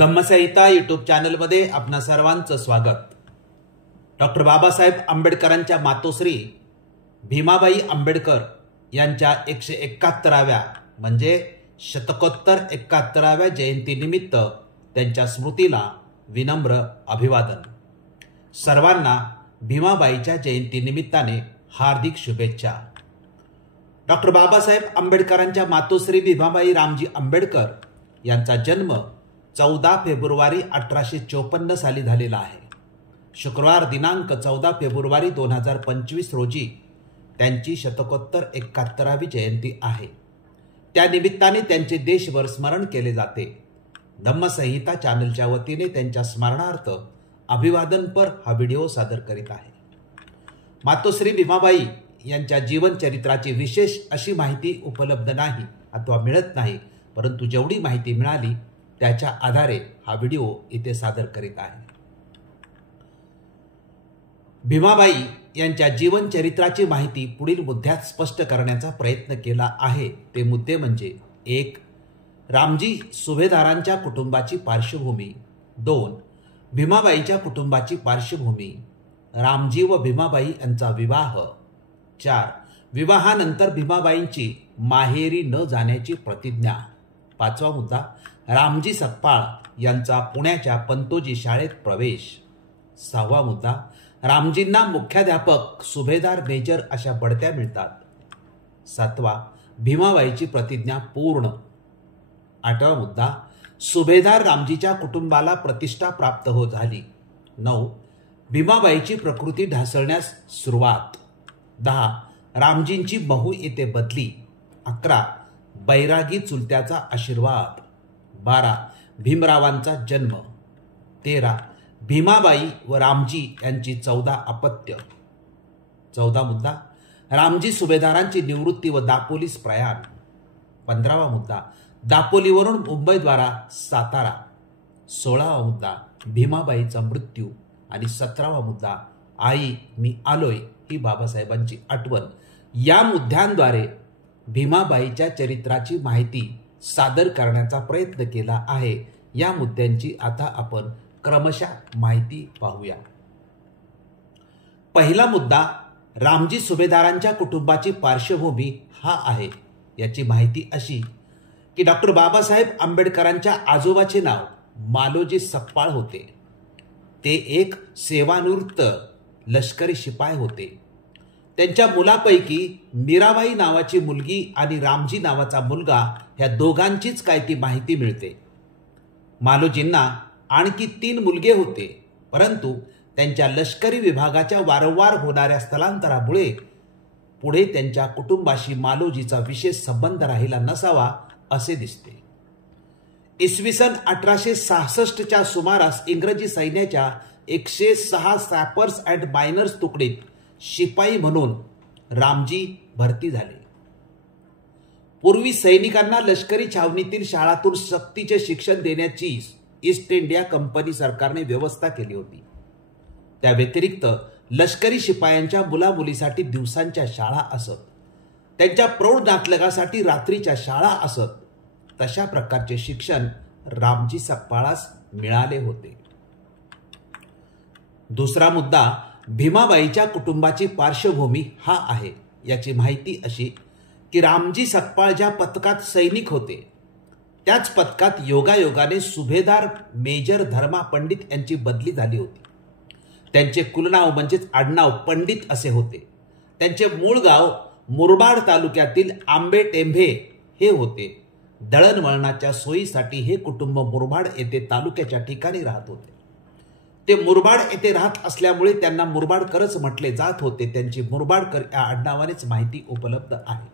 धम्मसंहिता YouTube चॅनलमध्ये आपणा सर्वांचं स्वागत। डॉक्टर बाबासाहेब आंबेडकरांच्या मातोश्री भीमाबाई आंबेडकर यांच्या 171व्या म्हणजे शतकोत्तर 71व्या जयंतीनिमित्त त्यांच्या स्मृतीला विनम्र अभिवादन। सर्वांना भीमाबाईच्या जयंतीनिमित्ताने हार्दिक शुभेच्छा। डॉक्टर बाबासाहेब आंबेडकरांच्या मातोश्री भीमाबाई रामजी आंबेडकर यांचा जन्म 14 फेब्रुवारी 1854 साली झालेला आहे। शुक्रवार दिनांक 14 फेब्रुवारी 2025 रोजी त्यांची शतकोत्तर 71वी जयंती आहे। त्या निमित्ताने त्यांचे देशभर स्मरण केले जाते। धम्मसंहिता चॅनलच्या वतीने त्यांच्या स्मरणार्थ अभिवादनपर हा व्हिडिओ सादर करीत आहे। मातोश्री भीमाबाई यांच्या जीवन चरित्राची विशेष अशी माहिती उपलब्ध नाही अथवा मिळत नाही, परंतु जेवढी माहिती मिळाली त्याच्या आधारे हा व्हिडिओ इथे सादर करीत आहे। भीमाबाई यांच्या जीवन चरित्राची माहिती पुढील मुद्द्यात स्पष्ट करण्याचा प्रयत्न केला आहे। ते मुद्दे म्हणजे 1. रामजी सुभेदारांच्या कुटुंबाची पार्श्वभूमी। 2. भीमाबाईच्या कुटुंबाची पार्श्वभूमी। रामजी व भीमाबाई यांचा विवाह। 4. विवाहानंतर भीमाबाईंची माहेरी न जाण्याची प्रतिज्ञा। 5वा मुद्दा रामजी सकपाळ यांचा पुण्याच्या पंतोजी शाळेत प्रवेश। 6वा मुद्दा रामजींना मुख्याध्यापक सुभेदार मेजर अशा बढत्या मिळतात। 7वा भीमाबाईची प्रतिज्ञा पूर्ण। 8वा मुद्दा सुभेदार रामजीच्या कुटुंबाला प्रतिष्ठा प्राप्त हो झाली। 9. भीमाबाईची प्रकृती ढासळण्यास सुरुवात। 10. रामजींची महू येथे बदली। 11. बैरागी चुलत्याचा आशीर्वाद। 12. भीमरावांचा जन्म। 13. भीमाबाई व रामजी यांची 14 अपत्य। 14 मुद्दा रामजी सुभेदारांची निवृत्ती व दापोलीस प्रयाण। 15वा मुद्दा दापोलीवरून मुंबईद्वारा सातारा। 16वा मुद्दा भीमाबाईचा मृत्यू आणि 17वा मुद्दा आई मी आलोय ही बाबासाहेबांची आठवण। या मुद्द्यांद्वारे भीमाबाईच्या चरित्राची माहिती सादर करण्याचा प्रयत्न केला आहे। या मुद्द्यांची आता आपण क्रमशः माहिती पाहूया। पहिला मुद्दा रामजी सुभेदारांच्या कुटुंबाची पार्श्वभूमी हा आहे। याची माहिती अशी की डॉक्टर बाबासाहेब आंबेडकरांच्या आजोबाचे नाव मालोजी सकपाळ होते। ते एक सेवानिवृत्त लष्करी शिपाई होते। त्यांच्या मुलापैकी मीराबाई नावाची मुलगी आणि रामजी नावाचा मुलगा ह्या दोघांचीच काय ती माहिती मिळते। मालोजींना आणखी 3 मुलगे होते, परंतु त्यांच्या लष्करी विभागाच्या वारंवार होणाऱ्या स्थलांतरामुळे पुढे त्यांच्या कुटुंबाशी मालोजीचा विशेष संबंध राहिला नसावा असे दिसते। इसवी सन 1866च्या सुमारास इंग्रजी सैन्याच्या 106 सॅपर्स अँड मायनर्स तुकडीत शिपाई म्हणून रामजी भरती झाले। पूर्वी सैनिकांना लष्करी छावणीतील शाळातून सक्तीचे शिक्षण देण्याची ईस्ट इंडिया कंपनी सरकारने व्यवस्था केली होती। त्या व्यतिरिक्त लष्करी शिपायांच्या मुलामुलीसाठी दिवसांच्या शाळा असत, त्यांच्या प्रौढ नातलगासाठी रात्रीच्या शाळा असत। तशा प्रकारचे शिक्षण रामजी सकपाळास मिळाले होते। दुसरा मुद्दा भीमाबाईच्या कुटुंबाची पार्श्वभूमी हा आहे। याची माहिती अशी की रामजी सकपाळ ज्या पथकात सैनिक होते त्याच पथकात योगायोगाने सुभेदार मेजर धर्मा पंडित यांची बदली झाली होती। त्यांचे कुलनाव म्हणजेच आडनाव पंडित असे होते। त्यांचे मूळ गाव मुरबाड तालुक्यातील आंबे टेंभे हे होते। दळणवळणाच्या सोयीसाठी हे कुटुंब मुरबाड येथे तालुक्याच्या ठिकाणी राहत होते। ते मुरबाड येथे राहत असल्यामुळे त्यांना मुरबाडकरच म्हटले जात होते। त्यांची मुरबाडकर या आडनावानेच माहिती उपलब्ध आहे।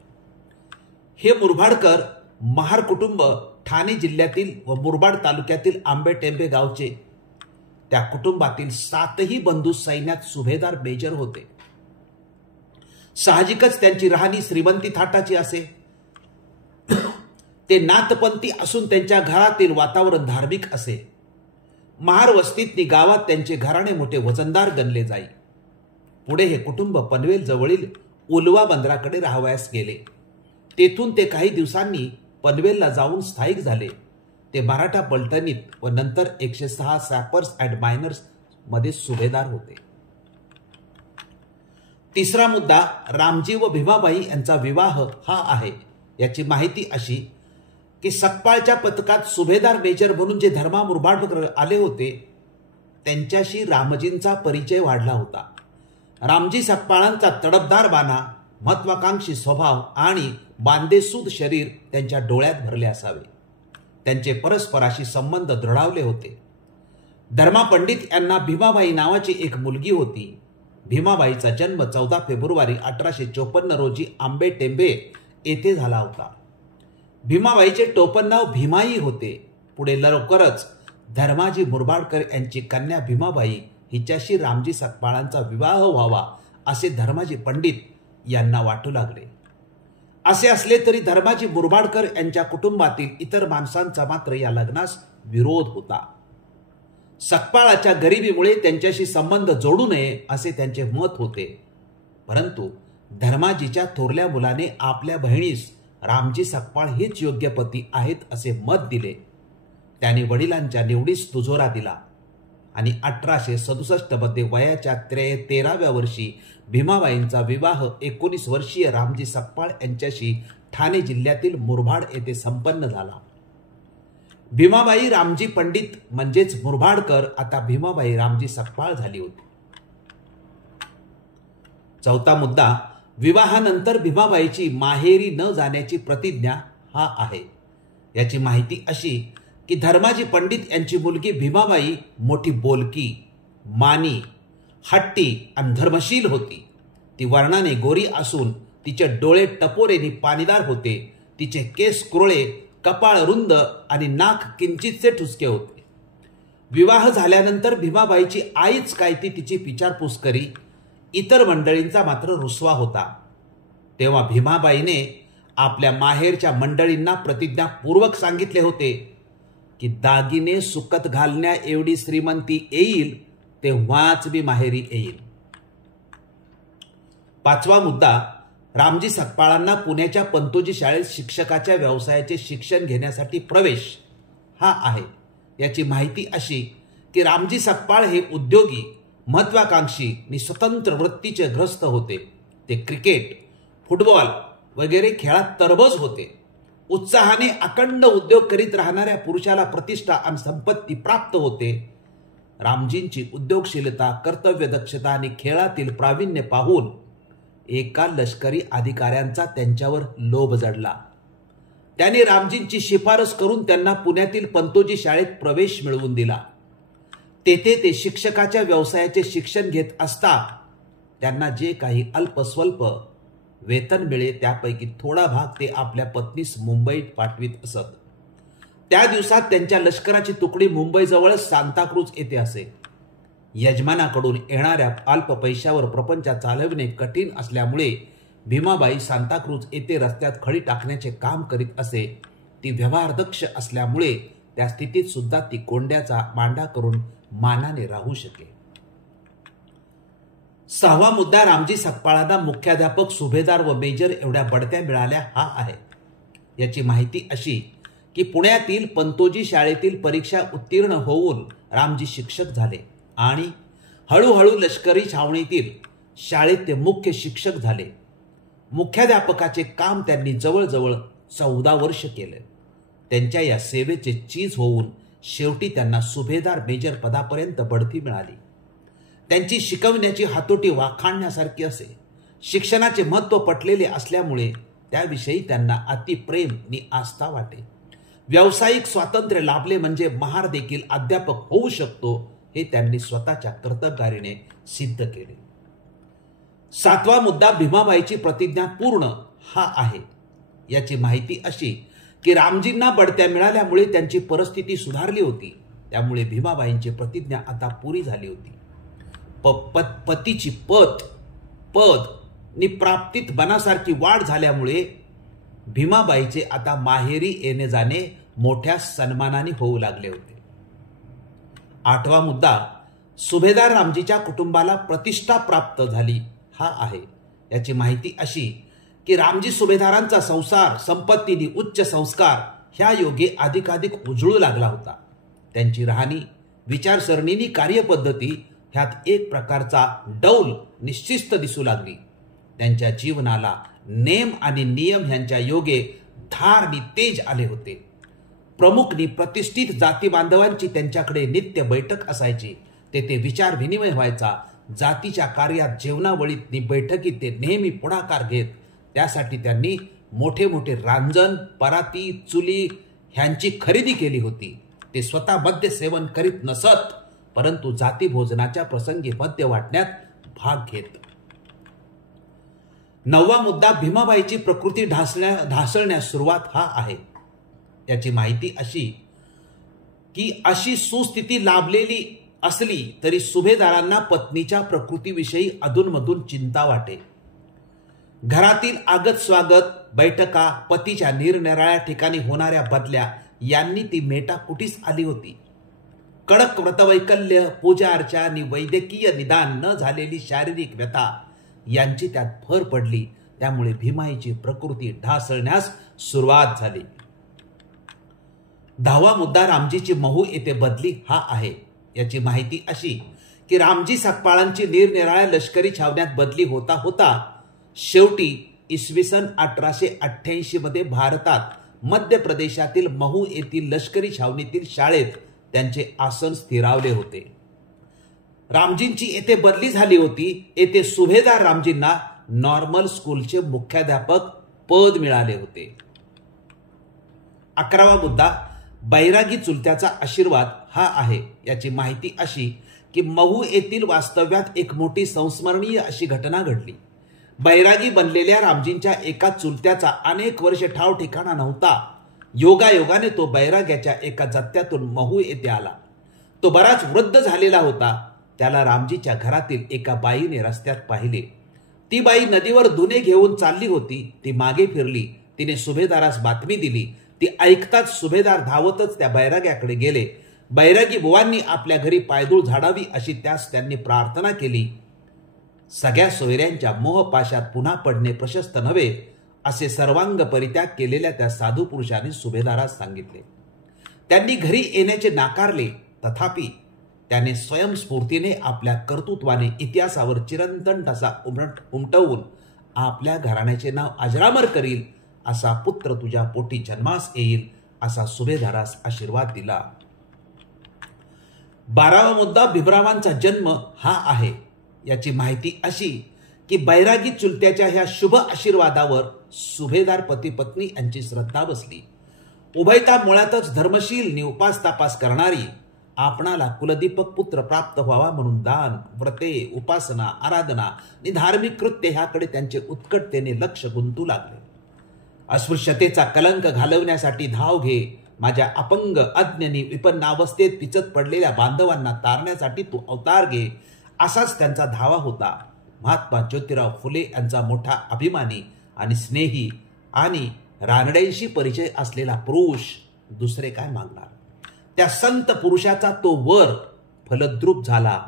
हे मुरबाडकर महार कुटुंब ठाणे जिल्ह्यातील व मुरबाड तालुक्यातील आंबे टेंबे गावचे। त्या कुटुंबातील 7ही बंधू सैन्यात सुभेदार मेजर होते। साहजिकच त्यांची राहणी श्रीमंती थाटाची असे। ते नाथपंथी असून त्यांच्या घरातील वातावरण धार्मिक असे। महार वस्तीतनी गावात त्यांचे घराणे मोठे वजनदार गणले जाई। पुढे हे कुटुंब पनवेल जवळील उलवा बंदराकडे राहावयास गेले। तेथून ते काही दिवसांनी पनवेलला जाऊन स्थायिक झाले। ते मराठा पलटणीत व नंतर 106 सॅपर्स अँड मायनर्स मध्ये सुभेदार होते. तिसरा मुद्दा रामजी व भीमाबाई यांचा विवाह हा आहे. याची माहिती अशी की सकपाळच्या पथकात सुभेदार मेजर म्हणून जे धर्मा मुरबाडकर आले होते त्यांच्याशी रामजींचा परिचय वाढला होता. रामजी सकपाळांचा तडफदार बाणा, महत्वाकांक्षी स्वभाव आणि बांधेसूद शरीर त्यांच्या डोळ्यात भरले असावे. त्यांचे परस्पराशी संबंध दृढावले होते. धर्मा पंडित यांना भीमाबाई नावाची एक मुलगी होती. भीमाबाईचा जन्म 14 फेब्रुवारी 1854 रोजी आंबे टेंबे येथे झाला होता. भीमाबाईचे टोपण नाव भीमाई होते. पुढे लवकरच धर्माजी मुरबाडकर यांची कन्या भीमाबाई हिच्याशी रामजी सकपाळांचा विवाह व्हावा असे धर्माजी पंडित यांना वाटू लागले. असे असले तरी धर्माजी मुरबाडकर यांच्या कुटुंबातील इतर माणसांचा मात्र या लग्नास विरोध होता. सकपाळाच्या गरिबीमुळे त्यांच्याशी संबंध जोडू नये असे त्यांचे मत होते. परंतु धर्माजीच्या थोरल्या मुलाने आपल्या बहिणीस रामजी सकपाळ हेच योग्य पती आहेत असे मत दिले. त्याने वडिलांच्या निवडीस दुजोरा दिला आणि 1867 मध्ये वयाच्या 13व्या वर्षी भीमाबाईंचा विवाह 19 वर्षीय रामजी सकपाळ यांच्याशी ठाणे जिल्ह्यातील मुरबाड येथे संपन्न झाला. भीमाबाई रामजी पंडित म्हणजेच मुरबाडकर आता भीमाबाई रामजी सकपाळ झाली होती. चौथा मुद्दा विवाहानंतर भीमाबाईची माहेरी न जाण्याची प्रतिज्ञा हा आहे. याची माहिती अशी की धर्माजी पंडित यांची मुलगी भीमाबाई मोठी बोलकी, मानी, हट्टी आणि धर्मशील होती. ती वर्णाने गोरी असून तिचे डोळे टपोरेने पाणीदार होते. तिचे केस कुरळे, कपाळ रुंद आणि नाक किंचितसे ठुसके होते. विवाह झाल्यानंतर भीमाबाईची आईच काय ती तिची विचारपूस करी. इतर मंडळींचा मात्र रुसवा होता. तेव्हा भीमाबाईने आपल्या माहेरच्या मंडळींना प्रतिज्ञापूर्वक सांगितले होते की दागिने सुकत घालण्या एवढी श्रीमंती येईल तेव्हाच मी माहेरी येईल. पाचवा मुद्दा रामजी सकपाळांना पुण्याच्या पंतोजी शाळेत शिक्षकाच्या व्यवसायाचे शिक्षण घेण्यासाठी प्रवेश हा आहे. याची माहिती अशी की रामजी सकपाळ हे उद्योगी, महत्वाकांक्षी आणि स्वतंत्र वृत्तीचे ग्रस्त होते. ते क्रिकेट, फुटबॉल वगैरे खेळात तरबेज होते. उत्साहाने अखंड उद्योग करीत राहणाऱ्या पुरुषाला प्रतिष्ठा आणि संपत्ती प्राप्त होते. रामजींची उद्योगशीलता, कर्तव्यदक्षता आणि खेळातील प्रावीण्य पाहून एका लष्करी अधिकाऱ्यांचा त्यांच्यावर लोभ जडला. त्याने रामजींची शिफारस करून त्यांना पुण्यातील पंतोजी शाळेत प्रवेश मिळवून दिला. तेथे ते शिक्षकाच्या व्यवसायाचे शिक्षण घेत असता त्यांना जे काही अल्पस्वल्प वेतन मिळे त्यापैकी थोडा भाग ते आपल्या पत्नीस मुंबईत पाठवित असत. त्या दिवसात त्यांच्या लष्कराची तुकडी मुंबईजवळच सांताक्रूज येथे असे. यजमानाकडून येणाऱ्या अल्प पैशावर प्रपंच चालविणे कठीण असल्यामुळे भीमाबाई सांताक्रूज येथे रस्त्यात खडी टाकण्याचे काम करीत असे. ती व्यवहारदक्ष असल्यामुळे त्या स्थितीत सुद्धा ती कोंड्याचा मांडा करून मानाने राहू शके. सहावा मुद्दा रामजी सकपाळांना मुख्याध्यापक, सुभेदार व मेजर एवढ्या बढत्या मिळाल्या हा आहे. याची माहिती अशी की पुण्यातील पंतोजी शाळेतील परीक्षा उत्तीर्ण होऊन रामजी शिक्षक झाले आणि हळूहळू लष्करी छावणीतील शाळेत ते मुख्य शिक्षक झाले. मुख्याध्यापकाचे काम त्यांनी जवळजवळ 14 वर्ष केले. त्यांच्या या सेवेचे चीज होऊन शेवटी त्यांना सुभेदार मेजर पदापर्यंत बढती मिळाली. त्यांची शिकवण्याची हातोटी वाखाणण्यासारखी असे. शिक्षणाचे महत्त्व पटलेले असल्यामुळे त्याविषयी त्यांना अतिप्रेम आणि आस्था वाटे. व्यावसायिक स्वातंत्र्य लाभले म्हणजे महार देखील अध्यापक होऊ शकतो हे त्यांनी स्वतःच्या कर्तबगारीने सिद्ध केले. सातवा मुद्दा भीमाबाईची प्रतिज्ञा पूर्ण हा आहे. याची माहिती अशी की रामजींना बढत्या मिळाल्यामुळे त्यांची परिस्थिती सुधारली होती. त्यामुळे भीमाबाईंची प्रतिज्ञा आता पुरी झाली होती. पतीची पद नि प्राप्तीत बनासारखी वाढ झाल्यामुळे भीमाबाईचे आता माहेरी येणे जाणे मोठ्या सन्मानाने होऊ लागले होते. आठवा मुद्दा सुभेदार रामजीच्या कुटुंबाला प्रतिष्ठा प्राप्त झाली हा आहे. याची माहिती अशी की रामजी सुभेदारांचा संसार, संपत्ती, उच्च संस्कार ह्या योगे अधिकाधिक उजळू लागला होता. त्यांची राहणी, विचारसरणीनी कार्यपद्धती ह्यात एक प्रकारचा डौल निश्चिस्त दिसू लागली. त्यांच्या जीवनाला नेम आणि नियम ह्यांच्या योगे धार नि तेज आले होते. प्रमुखनी प्रतिष्ठित जाती बांधवांची त्यांच्याकडे नित्य बैठक असायची. तेथे विचार विनिमय व्हायचा. जातीच्या कार्यात, जेवणावळीत, बैठकीत ते नेहमी पुढाकार घेत. त्यासाठी त्यांनी मोठे मोठे रांजण, पराती, चुली ह्यांची खरेदी केली होती. ते स्वतः मद्य सेवन करीत नसत, परंतु जाती भोजनाच्या प्रसंगी मद्य वाटण्यात भाग घेत. 9वा मुद्दा, भीमाबाईची प्रकृती ढासळण्यास सुरुवात हा आहे. याची माहिती अशी की अशी सुस्थिती लाभलेली असली तरी सुभेदारांना पत्नीच्या प्रकृतीविषयी अधूनमधून चिंता वाटे. घरातील आगत स्वागत, बैठका, पतीच्या निरनिराळ्या ठिकाणी होणाऱ्या बदल्या यांनी ती मेटाकुटीस आली होती. कडक व्रतवैकल्य, पूजा अर्चा आणि वैद्यकीय निदान न झालेली शारीरिक व्यथा यांची त्यात भर पडली. त्यामुळे भीमाईची प्रकृती ढासळण्यास सुरुवात झाली. 10वा मुद्दा, रामजीची महू येथे बदली हा आहे. याची माहिती अशी की रामजी सकपाळांची निरनिराळ्या लष्करी छावण्यात बदली होता होता शेवटी इसवी सन 1888 मध्ये भारतात मध्य प्रदेशातील महू येथील लष्करी छावणीतील शाळेत त्यांचे आसन स्थिरावले होते. रामजींची येथे बदली झाली होती. येथे सुभेदार रामजींना नॉर्मल स्कूलचे मुख्याध्यापक पद मिळाले होते. 11वा मुद्दा, बैरागी चुलत्याचा आशीर्वाद हा आहे. याची माहिती अशी की महू येथील वास्तव्यात एक मोठी संस्मरणीय अशी घटना घडली. बैरागी बनलेल्या रामजींच्या एका चुलत्याचा अनेक वर्ष ठाव ठिकाणा नव्हता. योगायोगाने तो बैराग्याच्या एका जत्त्यातून महू येथे आला. तो बराच वृद्ध झालेला होता. त्याला रामजीच्या घरातील एका बाईने रस्त्यात पाहिले. ती बाई नदीवर धुणे घेऊन चालली होती. ती मागे फिरली. तिने सुभेदारास बातमी दिली. ती ऐकताच सुभेदार धावतच त्या बैराग्याकडे गेले. बैरागी बुवांनी आपल्या घरी पायदूळ झाडावी अशी त्यास त्यांनी प्रार्थना केली. सगळ्या सोयऱ्यांच्या मोहपाशात पुन्हा पडणे प्रशस्त नव्हे असे सर्वांग परित्याग केलेल्या त्या साधू पुरुषाने सुभेदारास सांगितले. त्यांनी घरी येण्याचे नाकारले. तथापि त्याने स्वयंस्फूर्तीने आपल्या कर्तृत्वाने इतिहासावर चिरंतन ठसा उमटवून आपल्या घराण्याचे नाव अजरामर करील, असा पुत्र तुझ्या पोटी जन्मास येईल, असा सुभेदारास आशीर्वाद दिला. 12वा मुद्दा, भीमरावांचा जन्म हा आहे. याची माहिती अशी की बैरागी चुलत्याच्या ह्या शुभ आशीर्वादावर सुभेदार पती पत्नी यांची श्रद्धा बसली. उभयता मुळातच धर्मशील नि उपास तापास करणारी, आपणाला कुलदीपक पुत्र प्राप्त व्हावा म्हणून दान, व्रते, उपासना, आराधना आणि धार्मिक कृत्य ह्याकडे त्यांचे उत्कटतेने लक्ष गुंतू लागले. अस्पृश्यतेचा कलंक घालवण्यासाठी धाव घे, माझ्या अपंग अज्ञनी विपन्नावस्थेत पिचत पडलेल्या बांधवांना तारण्यासाठी तू अवतार घे, असाच त्यांचा धावा होता. महात्मा ज्योतिराव फुले यांचा मोठा अभिमानी आणि स्नेही आणि रानड्यांशी परिचय असलेला पुरुष दुसरे काय मागणार. त्या संत पुरुषाचा तो वर फलद्रूप झाला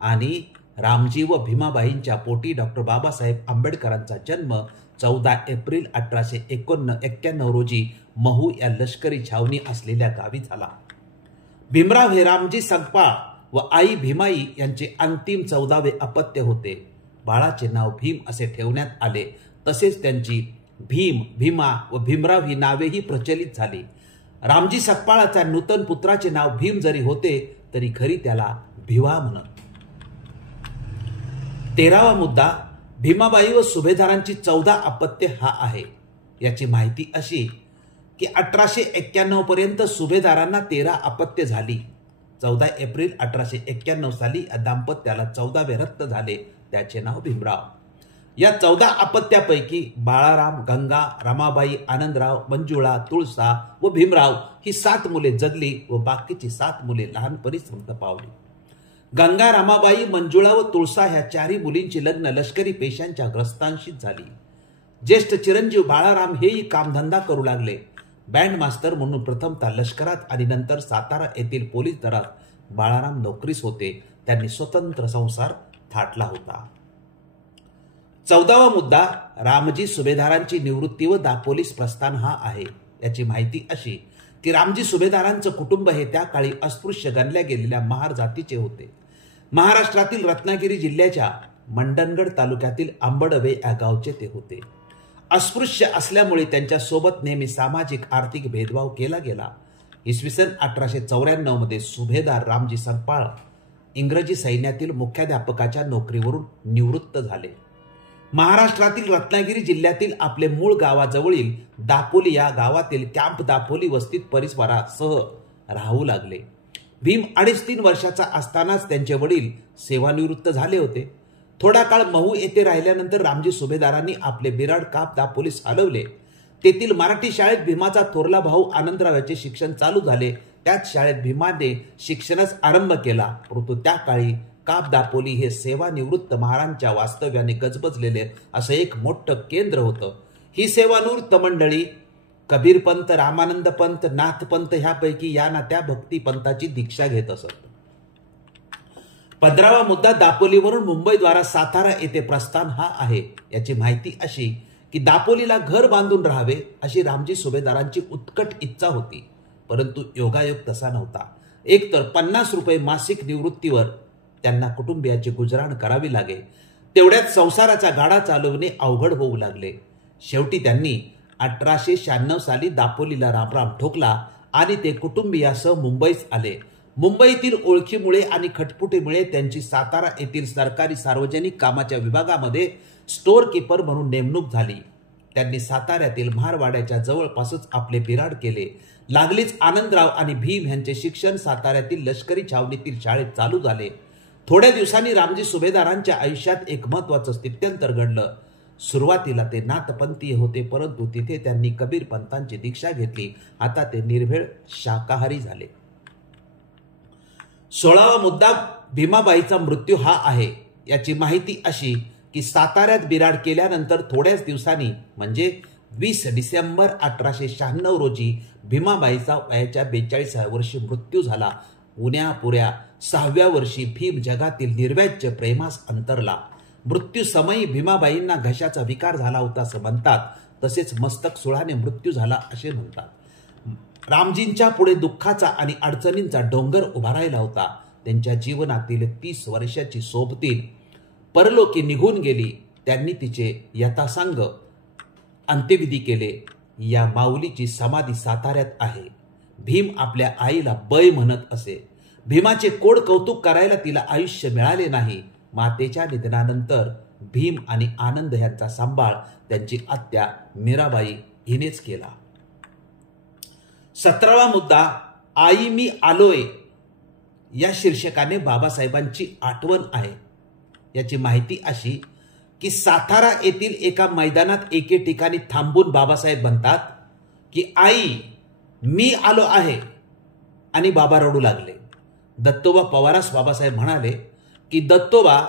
आणि रामजी व भीमाबाईंच्या पोटी डॉक्टर बाबासाहेब आंबेडकरांचा जन्म 14 एप्रिल 1891 रोजी महू या लष्करी छावणी असलेल्या गावी झाला. भीमराव हे रामजी सकपाळ व आई भीमाई यांचे अंतिम 14वे अपत्य होते. बाळाचे नाव भीम असे ठेवण्यात आले. तसेच त्यांची भीम, भीमा व भीमराव ही नावेही प्रचलित झाली. रामजी सकपाळाच्या नूतन पुत्राचे नाव भीम जरी होते तरी घरी त्याला भिवा म्हणत. 13वा मुद्दा, भीमाबाई व सुभेदारांची 14 अपत्य हा आहे. याची माहिती अशी की 1891 पर्यंत सुभेदारांना 13 अपत्य झाली. 14 एप्रिल 1891 साली या दाम्पत्याला 14वे रक्त झाले. त्याचे नाव भीमराव. या 14 अपत्यापैकी बाळाराम, गंगा, रमाबाई, आनंदराव, मंजुळा, तुळसा व भीमराव ही 7 मुले जगली व बाकीची 7 मुले लहानपणीच मृत पावली. गंगा, रमाबाई, मंजुळा व तुळसा ह्या 4ही मुलींची लग्न लष्करी पेशांच्या ग्रस्तांशीच झाली. ज्येष्ठ चिरंजीव बाळाराम हेही कामधंदा करू लागले. बँड मास्तर म्हणून प्रथमतः लष्करात आणि नंतर सातारा येथील पोलीस दलात बाळाराम नोकरीस होते. त्यांनी स्वतंत्र संसार थाटला होता. 14वा मुद्दा, रामजी सुभेदारांची निवृत्ती व दापोलीस प्रस्थान हा आहे. याची माहिती अशी की रामजी सुभेदारांचं कुटुंब हे त्या काळी अस्पृश्य गणल्या गेलेल्या महार जातीचे होते. महाराष्ट्रातील रत्नागिरी जिल्ह्याच्या मंडणगड तालुक्यातील आंबडवे या गावचे ते होते. अस्पृश्य असल्यामुळे त्यांच्या सोबत नेहमी सामाजिक आर्थिक भेदभाव केला गेला. इसवी सन 1894 मध्ये सुभेदार रामजी संपाळ इंग्रजी सैन्यातील मुख्याध्यापकाच्या नोकरीवरून निवृत्त झाले. महाराष्ट्रातील रत्नागिरी जिल्ह्यातील आपले मूळ गावाजवळील दापोली या गावातील कॅम्प दापोली वस्तीत परिवारासह राहू लागले. भीम 2.5-3 वर्षाचा असतानाच त्यांचे वडील सेवानिवृत्त झाले होते. थोडा काळ महू येथे राहिल्यानंतर रामजी सुभेदारांनी आपले बिराड काप दापोलीस हलवले. तेथील मराठी शाळेत भीमाचा थोरला भाऊ आनंदराव याचे शिक्षण चालू झाले. त्याच शाळेत भीमाने शिक्षणास आरंभ केला. परंतु त्या काळी काप दापोली हे सेवानिवृत्त महारांच्या वास्तव्याने गजबजलेले असं एक मोठं केंद्र होतं. ही सेवानिवृत्त मंडळी कबीरपंत, रामानंदपंत, नाथपंत ह्यापैकी या ना त्या भक्तिपंथाची दीक्षा घेत असत. 15वा मुद्दा दापोलीवरून मुंबईद्वारा सातारा येथे प्रस्थान हा आहे. याची माहिती अशी की दापोलीला घर बांधून राहावे अशी रामजी सुभेदारांची उत्कट इच्छा होती. परंतु योगायोग तसा नव्हता. एकतर 50 रुपये मासिक निवृत्तीवर त्यांना कुटुंबियाची गुजराण करावी लागे. तेवढ्यात संसाराचा गाडा चालवणे अवघड होऊ लागले. शेवटी त्यांनी 1896 साली दापोलीला रामराम ठोकला आणि ते कुटुंबियासह मुंबईस आले. मुंबईतील ओळखीमुळे आणि खटपुटीमुळे त्यांची सातारा येथील सरकारी सार्वजनिक कामाच्या विभागामध्ये स्टोअर कीपर म्हणून नेमणूक झाली. त्यांनी साताऱ्यातील महारवाड्याच्या जवळपासच आपले बिराड केले. लागलीच आनंदराव आणि भीम यांचे शिक्षण साताऱ्यातील लष्करी छावणीतील शाळेत चालू झाले. थोड्या दिवसांनी रामजी सुभेदारांच्या आयुष्यात एक महत्वाचं स्थित्यंतर घडलं. सुरुवातीला ते नाथपंथीय होते, परंतु तिथे त्यांनी कबीर पंथांची दीक्षा घेतली. आता ते निर्भेळ शाकाहारी झाले. 16वा मुद्दा भीमाबाईचा मृत्यू हा आहे. याची माहिती अशी की साताऱ्यात बिराड केल्यानंतर थोड्याच दिवसांनी म्हणजे 20 डिसेंबर 1896 रोजी भीमाबाईचा वयाच्या 42व्या वर्षी मृत्यू झाला. उन्यापुऱ्या 6व्या वर्षी भीम जगातील निर्व्याज्य प्रेमास अंतरला. मृत्यू समयी भीमाबाईंना घशाचा विकार झाला होता असं म्हणतात. तसेच मस्तक सुळाने मृत्यू झाला असे म्हणतात. रामजींच्या पुढे दुःखाचा आणि अडचणींचा डोंगर उभा राहिला होता. त्यांच्या जीवनातील 30 वर्षाची सोबतीन परलोकी निघून गेली. त्यांनी तिचे यथासांग अंत्यविधी केले. या माऊलीची समाधी साताऱ्यात आहे. भीम आपल्या आईला बै म्हणत असे. भीमाचे कोड कौतुक करायला तिला आयुष्य मिळाले नाही. मातेच्या निधनानंतर भीम आणि आनंद यांचा सांभाळ त्यांची आत्या मीराबाई हिनेच केला. 17वा मुद्दा आई मी आलोय या शीर्षकाने बाबासाहेबांची आठवण आहे. याची माहिती अशी की सातारा येथील एका मैदानात एके ठिकाणी थांबून बाबासाहेब म्हणतात की आई मी आलो आहे आणि बाबा रडू लागले. दत्तोबा पवारास बाबासाहेब म्हणाले की दत्तोबा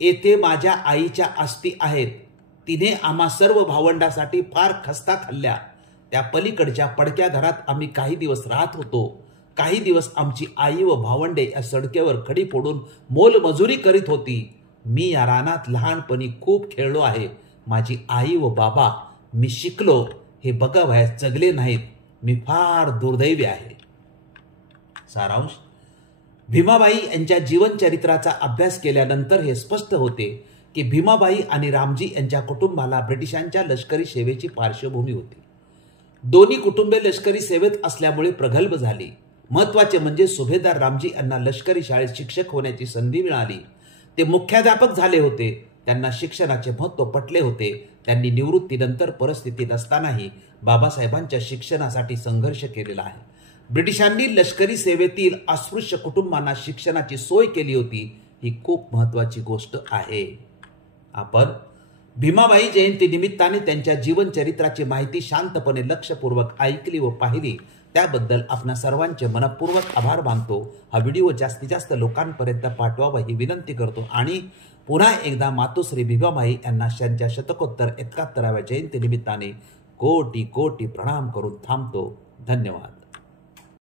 येथे माझ्या आईच्या अस्थी आहेत. तिने आम्हा सर्व भावंडासाठी फार खस्ता खाल्ल्या. त्या पलीकडच्या पडक्या घरात आम्ही काही दिवस राहत होतो. काही दिवस आमची आई व भावंडे या सडकेवर खडी फोडून मोलमजुरी करीत होती. मी या रानात लहानपणी खूप खेळलो आहे. माझी आई व बाबा मी शिकलो हे बघावयास जगले नाहीत. मी फार दुर्दैवी आहे. सारांश भीमाबाई यांच्या जीवनचरित्राचा अभ्यास केल्यानंतर हे स्पष्ट होते की भीमाबाई आणि रामजी यांच्या कुटुंबाला ब्रिटिशांच्या लष्करी सेवेची पार्श्वभूमी होती. दोन्ही कुटुंबे लष्करी सेवेत असल्यामुळे प्रगल्भ झाली. महत्वाचे म्हणजे सुभेदार रामजी यांना लष्करी शाळेत शिक्षक होण्याची संधी मिळाली. ते मुख्याध्यापक झाले होते. त्यांना शिक्षणाचे महत्त्व पटले होते. त्यांनी निवृत्तीनंतर परिस्थितीत असतानाही बाबासाहेबांच्या शिक्षणासाठी संघर्ष केलेला आहे. ब्रिटिशांनी लष्करी सेवेतील अस्पृश्य कुटुंबांना शिक्षणाची सोय केली होती. ही खूप महत्वाची गोष्ट आहे. आपण भीमाबाई जयंती निमित्ताने त्यांच्या जीवनचरित्राची माहिती शांतपणे लक्षपूर्वक ऐकली व पाहिली त्याबद्दल आपणा सर्वांचे मनपूर्वक आभार मानतो. हा व्हिडिओ जास्तीत जास्त लोकांपर्यंत पाठवावा ही विनंती करतो आणि पुन्हा एकदा मातोश्री भीमाबाई यांना त्यांच्या शतकोत्तर 71व्या जयंती निमित्ताने कोटी कोटी प्रणाम करून थांबतो. धन्यवाद.